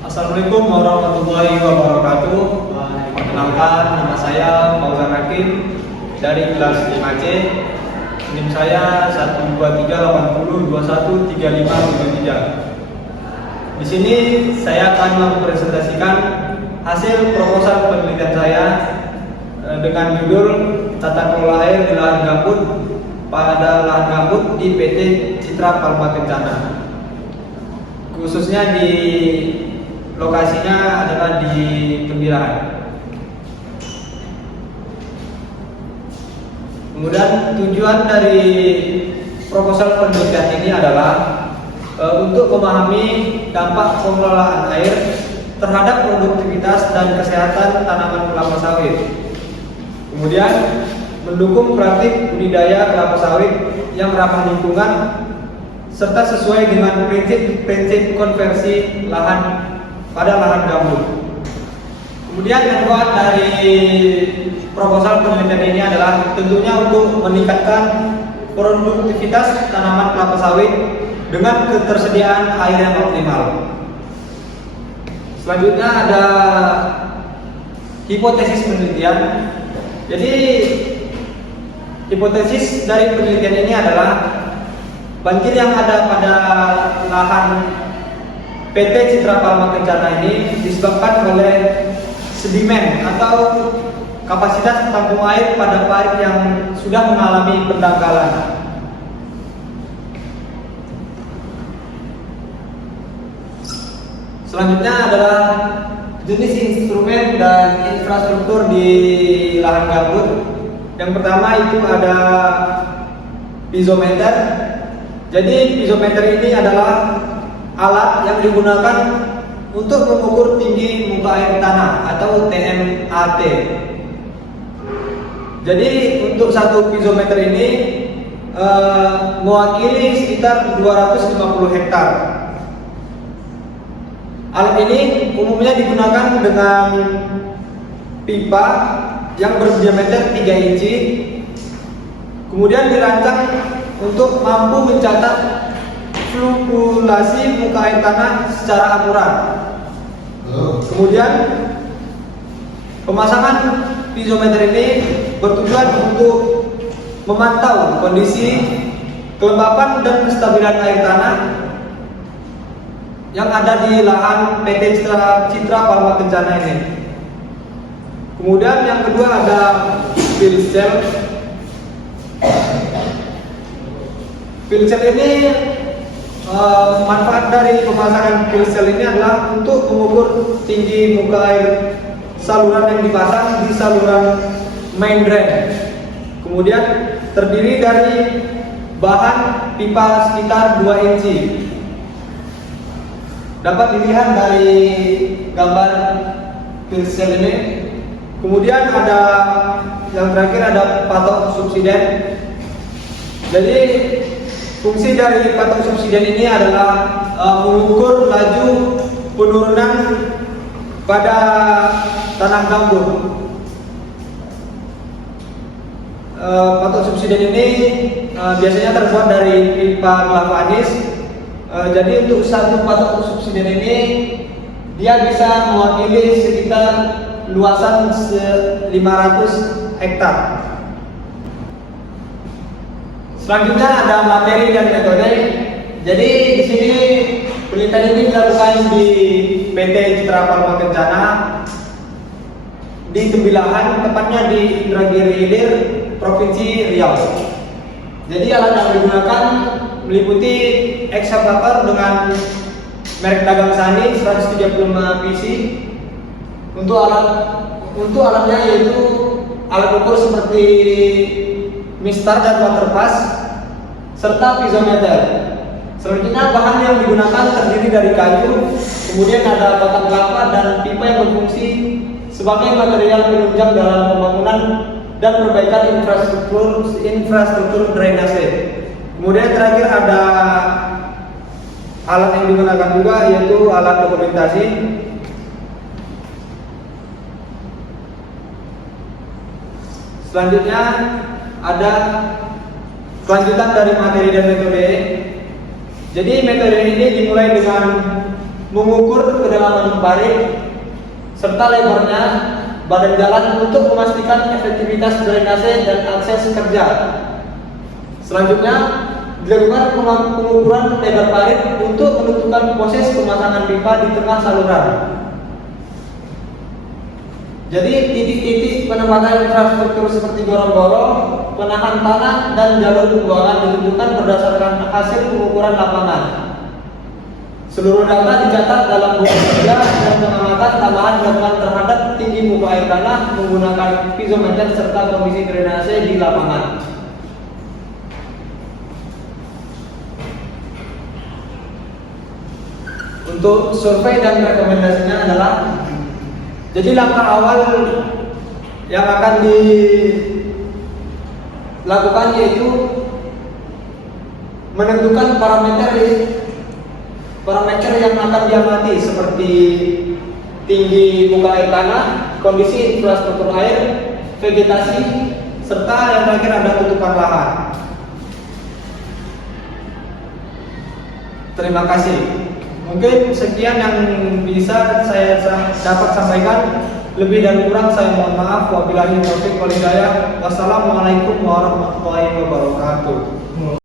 Assalamualaikum warahmatullahi wabarakatuh. Perkenalkan, nama saya Fauzan Hakim dari kelas 5C. NIM saya 12380213573. Di sini saya akan mempresentasikan hasil proposal penelitian saya dengan judul Tata kelola air di lahan gambut pada lahan gambut di PT Citra Palma Kencana. Khususnya di lokasinya adalah di Tembilahan. Kemudian tujuan dari proposal penelitian ini adalah untuk memahami dampak pengelolaan air terhadap produktivitas dan kesehatan tanaman kelapa sawit. Kemudian mendukung praktik budidaya kelapa sawit yang ramah lingkungan serta sesuai dengan prinsip konversi lahan pada lahan gambut. Kemudian manfaat dari proposal penelitian ini adalah tentunya untuk meningkatkan produktivitas tanaman kelapa sawit dengan ketersediaan air yang optimal. Selanjutnya ada hipotesis penelitian. Jadi hipotesis dari penelitian ini adalah banjir yang ada pada lahan PT Citra Palma Kencana ini disebabkan oleh sedimen atau kapasitas tampung air pada parit yang sudah mengalami pendangkalan. Selanjutnya adalah jenis instrumen dan infrastruktur di lahan gambut. Yang pertama itu ada piezometer. Jadi piezometer ini adalah alat yang digunakan untuk mengukur tinggi muka air tanah atau TMAT. Jadi untuk satu piezometer ini mewakili sekitar 250 hektar. Alat ini umumnya digunakan dengan pipa yang berdiameter 3 inci. Kemudian dirancang untuk mampu mencatat fluktuasi muka air tanah secara akurat. Kemudian pemasangan piezometer ini bertujuan untuk memantau kondisi kelembapan dan kestabilan air tanah yang ada di lahan PT Citra Palma Kencana ini. Kemudian yang kedua ada field cell. Field cell ini manfaat dari pemasangan field cell ini adalah untuk mengukur tinggi muka air saluran yang dipasang di saluran main drain. Kemudian terdiri dari bahan pipa sekitar 2 inci. Dapat dilihat dari gambar field cell ini. Kemudian ada yang terakhir ada patok subsiden. Jadi fungsi dari patok subsiden ini adalah mengukur laju penurunan pada tanah gambut. Patok subsiden ini biasanya terbuat dari pipa kelapa anis. Jadi untuk satu patok subsiden ini dia bisa mewakili sekitar luasan 500 hektar. Selanjutnya ada materi dan metode. Jadi di sini penelitian ini dilakukan di PT Citra Palma Kencana di Tembilahan, tepatnya di Indragiri Hilir, Provinsi Riau. Jadi alat yang digunakan meliputi ekskavator dengan merek Dagang Sani 135 PC. Untuk alatnya yaitu alat ukur seperti mistar dan water pass serta piezometer. Selanjutnya bahan yang digunakan terdiri dari kayu, kemudian ada batang kelapa dan pipa yang berfungsi sebagai material penunjang dalam pembangunan dan perbaikan infrastruktur drainase. Kemudian terakhir ada alat yang digunakan juga yaitu alat dokumentasi. Selanjutnya ada kelanjutan dari materi dan metode. Jadi metode ini dimulai dengan mengukur kedalaman parit serta lebarnya badan jalan untuk memastikan efektivitas drainase dan akses kerja. Selanjutnya, dilakukan pengukuran lebar parit untuk menentukan proses pemasangan pipa di tengah saluran. Jadi titik-titik penempatan infrastruktur seperti gorong-gorong, penahan tanah, dan jalur pembuangan ditentukan berdasarkan hasil pengukuran lapangan. Seluruh data dicatat dalam buku kerja dan pengamatan tambahan dilakukan terhadap tinggi muka air tanah menggunakan piezometer serta kondisi drainase di lapangan. Untuk survei dan rekomendasinya adalah, jadi langkah awal yang akan dilakukan yaitu menentukan parameter yang akan diamati seperti tinggi muka air tanah, kondisi infrastruktur air, vegetasi, serta yang terakhir ada tutupan lahan. Terima kasih. Mungkin sekian yang bisa saya dapat sampaikan. Lebih dan kurang saya mohon maaf. Wabillahi taufiq wal hidayah. Wassalamualaikum warahmatullahi wabarakatuh.